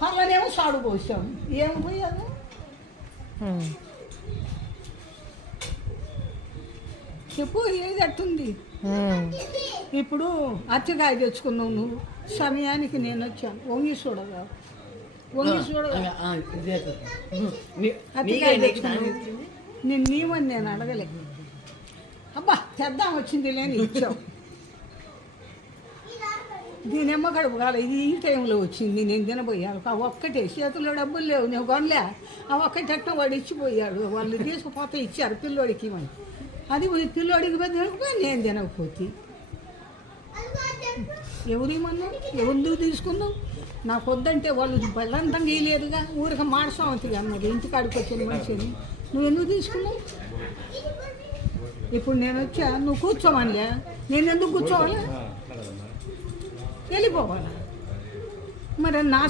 పళ్ళనేమో సాడు పోసాము. ఏమి పోయాము? చెప్పు, ఏది అట్టుంది? ఇప్పుడు అచ్చకాయ తెచ్చుకున్నావు నువ్వు, సమయానికి నేను వచ్చాను. వంగి చూడగా అచ్చకాయ తెచ్చుకున్నావు. నేను నీవని నేను అడగలే. అబ్బా తెద్దాం వచ్చింది లేని ఇచ్చావు. దీనమ్మ కడుపు కాలే, ఇది ఈ టైంలో వచ్చింది. నేను తినబోయాను. ఆ ఒక్కటే చేతిలో డబ్బులు లేవు, నేను కొనలే. ఆ ఒక్కటట్ట వాడు ఇచ్చిపోయాడు. వాళ్ళు తీసుకుపోతే ఇచ్చారు పిల్లోడికి ఇవ్వని. అది పిల్లోడికి తినకపోతే నేను తినకపోతే ఎవరేమన్నా ఎవరు తీసుకున్నావు? నాకు వద్దంటే వాళ్ళు బలంతం గీయలేదుగా. ఊరికి మాడసామతిగా అన్నది ఇంటికాడికి వచ్చిన మనిషిని. నువ్వు ఎందుకు తీసుకున్నావు? ఇప్పుడు నేను వచ్చా, నువ్వు కూర్చోమనిలే. నేను ఎందుకు కూర్చోవాలి? వెళ్ళిపోవాలా మరి? నా